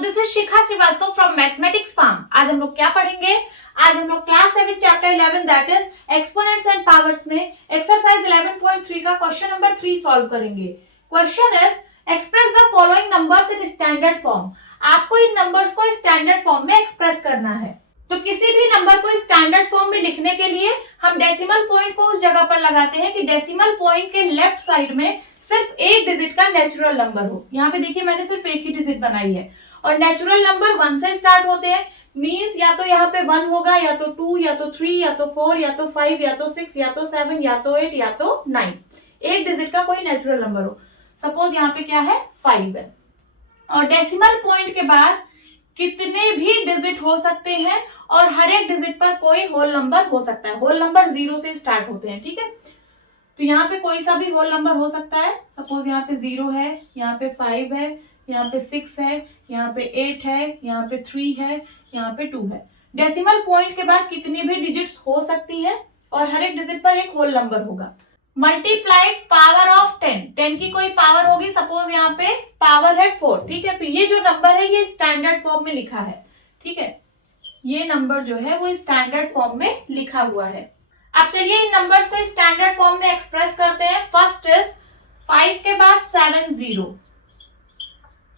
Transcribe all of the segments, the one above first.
This is Shikha Srivastava from mathematics farm. आज हम लोग क्या पढ़ेंगे? आज हम लोग class 7 chapter 11 that is exponents and powers में एक्सरसाइज 11.3 का क्वेश्चन नंबर 3 सॉल्व करेंगे। Question is express the following numbers in standard form. आपको इन नंबर्स को स्टैंडर्ड फॉर्म में एक्सप्रेस करना है। तो किसी भी नंबर को स्टैंडर्ड फॉर्म में लिखने के लिए हम डेसिमल पॉइंट को उस जगह पर लगाते हैं कि डेसिमल पॉइंट के लेफ्ट साइड में सिर्फ एक डिजिट का नेचुरल नंबर हो। यहाँ पे देखिए मैंने सिर्फ एक ही डिजिट बनाई है और नेचुरल नंबर 1 से स्टार्ट होते हैं। मींस या तो यहाँ पे 1 होगा, या तो 2, या तो 3, या तो 4, या तो 5, या तो 6, या तो 7, या तो 8, या तो 9। एक डिजिट का कोई नेचुरल नंबर हो। सपोज यहाँ पे क्या है 5 है। और डेसिमल पॉइंट के बाद कितने भी डिजिट हो सकते हैं और हर एक डिजिट पर कोई होल नंबर हो सकता है। होल नंबर 0 से स्टार्ट होते हैं, ठीक है। तो यहाँ पे कोई सा भी होल नंबर हो सकता है। सपोज यहाँ पे 0 है, यहाँ पे 5 है, यहाँ पे 6 है, यहाँ पे 8 है, यहाँ पे 3 है, यहाँ पे 2 है। डेसिमल पॉइंट के बाद कितनी भी डिजिट्स हो सकती हैं और हर एक डिजिट पर एक होल नंबर होगा। मल्टीप्लाइड पावर ऑफ 10, 10 की कोई पावर होगी। सपोज यहाँ पे पावर है 4, ठीक है। तो ये जो नंबर है ये स्टैंडर्ड फॉर्म में लिखा है, ठीक है। ये नंबर जो है वो स्टैंडर्ड फॉर्म में लिखा हुआ है। अब चलिए इन नंबर्स को स्टैंडर्ड फॉर्म में एक्सप्रेस करते हैं। फर्स्ट इज 5 के बाद 7 0।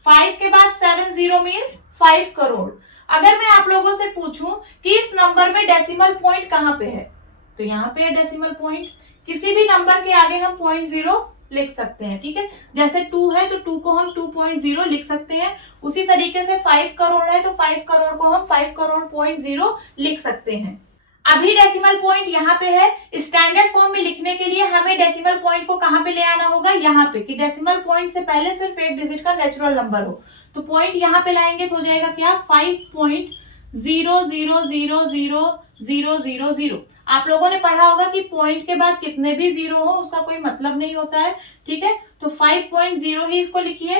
5 के बाद 7 0 मीन्स 5 करोड़। अगर मैं आप लोगों से पूछूं कि इस नंबर में डेसिमल पॉइंट कहां पे है, तो यहाँ पे है डेसिमल पॉइंट। किसी भी नंबर के आगे हम 0.0 लिख सकते हैं, ठीक है। जैसे 2 है तो 2 को हम 2.0 लिख सकते हैं। उसी तरीके से 5 करोड़ है तो 5 करोड़ को हम 5 करोड़ 0.0 लिख सकते हैं। अभी डेसिमल पॉइंट यहाँ पे है। स्टैंडर्ड फॉर्म में लिखने के लिए हमें डेसिमल पॉइंट को कहाँ पे ले आना होगा, यहाँ पे, कि डेसिमल पॉइंट से पहले सिर्फ एक डिजिट का नेचुरल नंबर हो। तो पॉइंट यहाँ पे लाएंगे तो हो जाएगा क्या 5.0000000। आप लोगों ने पढ़ा होगा कि पॉइंट के बाद कितने भी जीरो हो उसका कोई मतलब नहीं होता है, ठीक है। तो 5.0 ही इसको लिखिए।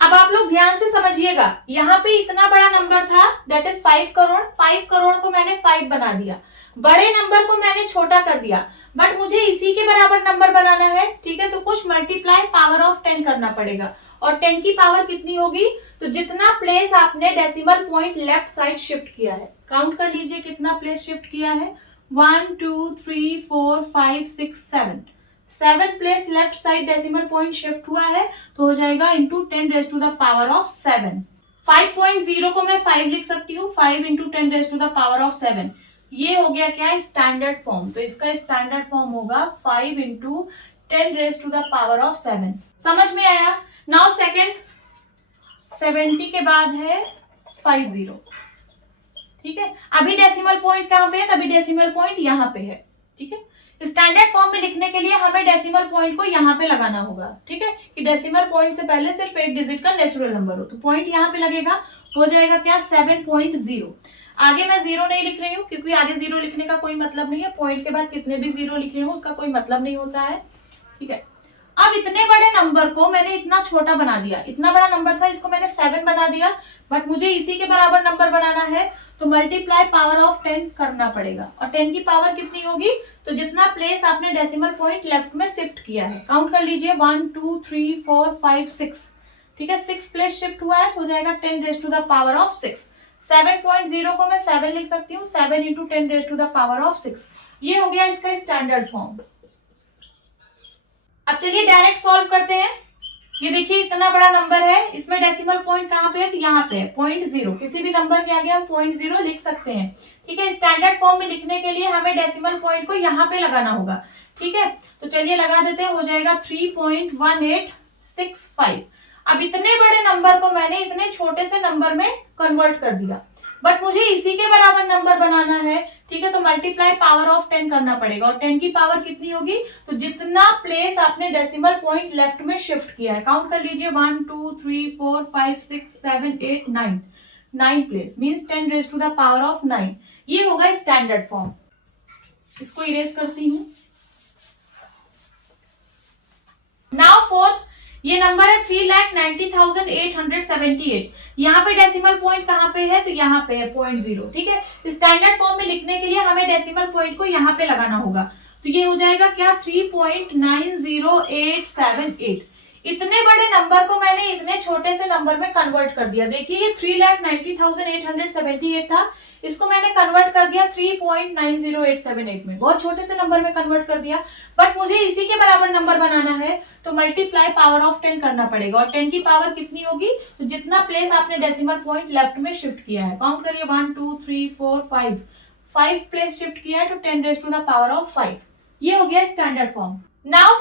अब आप लोग ध्यान से समझिएगा, यहाँ पे इतना बड़ा नंबर था दैट इज 5 करोड़। 5 करोड़ को मैंने 5 बना दिया, बड़े नंबर को मैंने छोटा कर दिया, बट मुझे इसी के बराबर नंबर बनाना है, ठीक है। तो कुछ मल्टीप्लाई पावर ऑफ 10 करना पड़ेगा। और 10 की पावर कितनी होगी, तो जितना प्लेस आपने decimal point left side shift किया है, काउंट कर लीजिए कितना प्लेस शिफ्ट किया है। 1 2 3 4 5 6 7 place left side decimal point shift हुआ है, तो हो जाएगा into 10 raise to the power of 7। 5.0 को मैं 5 लिख सकती हूँ, 5 into 10 raise to the power of 7। ये हो गया क्या स्टैंडर्ड फॉर्म। तो इसका स्टैंडर्ड फॉर्म होगा 5 into 10 raise to the power of 7। समझ में आया? नाउ सेकेंड 70 के बाद है 50, ठीक है। अभी डेसिमल पॉइंट कहाँ पे है, तभी डेसिमल पॉइंट यहाँ पे है, ठीक है। स्टैंडर्ड फॉर्म में लिखने के लिए हमें डेसिमल पॉइंट को यहाँ पे लगाना होगा, ठीक है, कि डेसिमल पॉइंट से पहले सिर्फ एक डिजिट का नेचुरल नंबर हो। तो पॉइंट यहाँ पे लगेगा, हो जाएगा क्या 7.0। आगे मैं 0 नहीं लिख रही हूँ क्योंकि आगे 0 लिखने का कोई मतलब नहीं है। पॉइंट के बाद कितने भी 0 लिखे हो उसका कोई मतलब नहीं होता है, ठीक है। अब इतने बड़े नंबर को मैंने इतना छोटा बना दिया। इतना बड़ा नंबर था, इसको मैंने 7 बना दिया, बट मुझे इसी के बराबर नंबर बनाना है, तो मल्टीप्लाई पावर ऑफ 10 करना पड़ेगा। और 10 की पावर कितनी होगी, तो जितना प्लेस आपने डेसिमल पॉइंट लेफ्ट में शिफ्ट किया है, काउंट कर लीजिए 1 2 3 4 5 6, ठीक है। 6 प्लेस शिफ्ट हुआ है तो हो जाएगा 10 raise to the power of 6। 7.0 को मैं 7 लिख सकती हूँ, 7 into 10 raise to the power of 6। ये हो गया इसका स्टैंडर्ड फॉर्म। अब चलिए डायरेक्ट सॉल्व करते हैं। ये देखिए इतना बड़ा नंबर है, इसमें डेसिमल पॉइंट कहाँ पे है, तो यहाँ पे है 0.0। किसी भी नंबर के आगे हम 0.0 लिख सकते हैं, ठीक है। स्टैंडर्ड फॉर्म में लिखने के लिए हमें डेसिमल पॉइंट को यहाँ पे लगाना होगा, ठीक है। तो चलिए लगा देते हैं, हो जाएगा 3.1865। अब इतने बड़े नंबर को मैंने इतने छोटे से नंबर में कन्वर्ट कर दिया, बट मुझे इसी के बराबर नंबर बनाना है, ठीक है। तो मल्टीप्लाई पावर ऑफ 10 करना पड़ेगा। और 10 की पावर कितनी होगी, तो जितना प्लेस आपने डेसिमल पॉइंट लेफ्ट में शिफ्ट किया है, काउंट कर लीजिए 1 2 3 4 5 6 7 8 9। 9 place means 10 raise to the power of 9। ये होगा स्टैंडर्ड फॉर्म। इसको इरेज करती हूँ। नाउ फोर्थ, ये नंबर है 3,90,878। यहाँ पे डेसिमल पॉइंट कहाँ पे है, तो यहाँ पे है 0.0, ठीक है। स्टैंडर्ड फॉर्म में लिखने के लिए हमें डेसिमल पॉइंट को यहाँ पे लगाना होगा। तो ये हो जाएगा क्या 3.90878। इतने बड़े नंबर को मैंने इतने छोटे से नंबर में कन्वर्ट कर दिया। देखिए ये 3,90,878 था, इसको मैंने कन्वर्ट कर दिया 3.90878 में, बहुत छोटे से नंबर में कन्वर्ट कर दिया। बट मुझे इसी के बराबर नंबर बनाना है तो मल्टीप्लाई पावर ऑफ 10 करना पड़ेगा। और 10 की पावर कितनी होगी, तो जितना प्लेस आपने डेसिमल पॉइंट लेफ्ट में शिफ्ट किया है, काउंट करिए 1 2 3 4 5 प्लेस शिफ्ट किया है तो 10 raise to the power of 5। ये हो गया स्टैंडर्ड फॉर्म। नाउ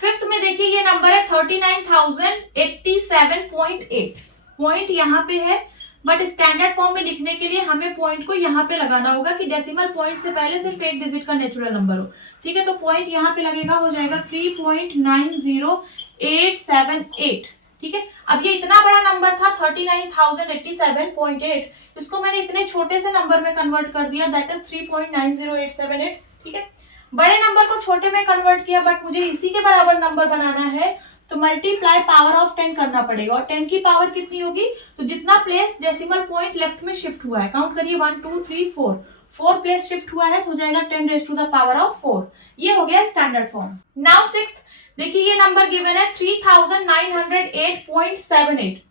फिफ्थ में देखिए ये नंबर है 39,087.8। पॉइंट यहाँ पे है, बट स्टैंडर्ड फॉर्म में लिखने के लिए हमें पॉइंट को यहाँ पे लगाना होगा कि डेसिमल पॉइंट से पहले सिर्फ एक डिजिट का नेचुरल नंबर हो। ठीक है, तो पॉइंट यहाँ पे लगेगा, हो जाएगा 3.90878। ठीक है, अब ये इतना बड़ा नंबर था 39,087.8, इसको मैंने इतने छोटे से नंबर में कन्वर्ट कर दिया, दैट इज 3.90878। ठीक है, बड़े नंबर को छोटे में कन्वर्ट किया, बट मुझे इसी के बराबर नंबर बनाना है तो मल्टीप्लाई पावर ऑफ 10 करना पड़ेगा। और 10 की पावर कितनी होगी, तो जितना प्लेस डेसिमल पॉइंट लेफ्ट में शिफ्ट हुआ है, काउंट करिए 1 2 3 4 प्लेस शिफ्ट हुआ है तो हो जाएगा 10 raise to the power of 4। ये हो गया स्टैंडर्ड फॉर्म। नाउ सिक्स्थ, देखिए ये नंबर गिवन है 3,908.78।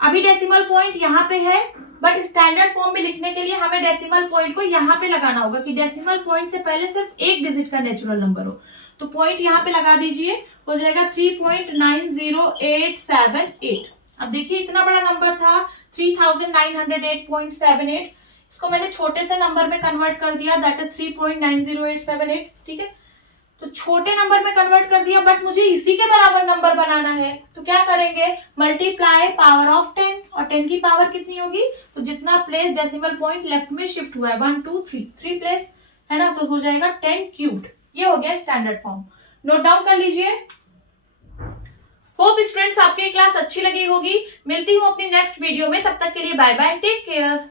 अभी डेसिमल पॉइंट यहाँ पे है, बट स्टैंडर्ड फॉर्म में लिखने के लिए हमें डेसिमल पॉइंट को यहाँ पे लगाना होगा कि डेसिमल पॉइंट से पहले सिर्फ एक डिजिट का नेचुरल नंबर हो। तो पॉइंट यहाँ पे लगा दीजिए, हो जाएगा 3.90878। अब देखिए इतना बड़ा नंबर था 3,908.78, इसको मैंने छोटे से नंबर में कन्वर्ट कर दिया, दैट इज 3.90878। ठीक है, तो छोटे नंबर में कन्वर्ट कर दिया, बट मुझे इसी के बराबर नंबर बनाना है तो क्या करेंगे, मल्टीप्लाई पावर ऑफ 10। और 10 की पावर कितनी होगी, तो जितना प्लेस डेसिमल पॉइंट लेफ्ट में शिफ्ट हुआ है 1 2 3 प्लेस है ना, तो हो जाएगा 10 क्यूब्ड। ये हो गया स्टैंडर्ड फॉर्म, नोट डाउन कर लीजिए। होप स्टूडेंट्स आपकी क्लास अच्छी लगी होगी। मिलती हूँ अपनी नेक्स्ट वीडियो में, तब तक के लिए बाय बाय, टेक केयर।